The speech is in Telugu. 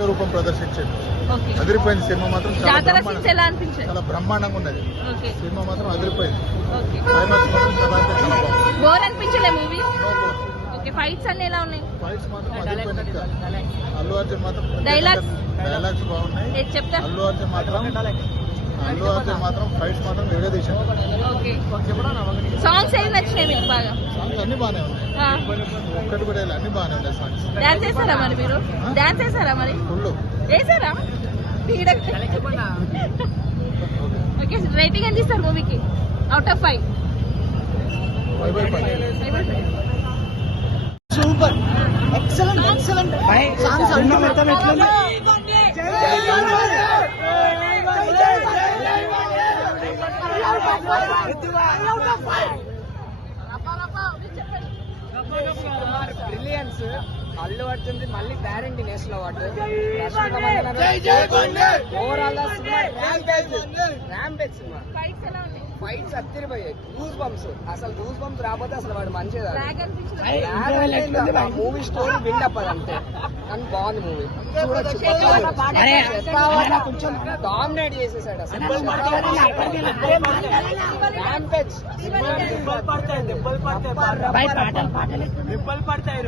రూపం ప్రదర్శించాడు. అదిరిపోయింది సినిమా మాత్రం, చాలా బ్రహ్మాండంగా ఉన్నది సినిమా మాత్రం, అదిరిపోయింది. Bore అనిపించలే movie? ఫైట్స్ అన్ని ఎలా ఉన్నాయి? ఫైట్స్ మాత్రం అదిరిపోయింది. అల్లు అర్జున్ మాత్రం డైలాగ్స్ బాగున్నాయి. చెప్తా అల్లు అర్జున్ మాత్రం ఫైట్స్ మాత్రం వేరే దేశం. సాంగ్స్ ఏమి నచ్చినాయి మీకు బాగా? సాంగ్స్ అన్ని బాగానే ఉన్నాయి, ఒక్కటి కూడా అన్ని బాగానే ఉన్నాయి సాంగ్స్. డాన్స్ చేశారా మరి మీరు? డాన్స్ చేశారా మరి? ఫుల్ చేశారా? ఓకే, రేటింగ్ ఎంత ఇస్తారు మూవీకి out of 5? Super, excellent excellent songs brilliance. Allu Arjun మళ్ళీ guarantee national award. Overall rampage సినిమా. ఫైట్స్ అత్తిరిపోయాయి, గూస్ బంప్స్. అసలు గూస్ బంప్స్ రాకపోతే అసలు వాడు మంచిది. మూవీ స్టోరీ బిల్డప్ అది అంతే, కానీ బాగుంది మూవీ. కొంచెం డామినేట్ చేసేసాడు అసలు. ర్యాంపేజ్ దెబ్బలు పడతాయి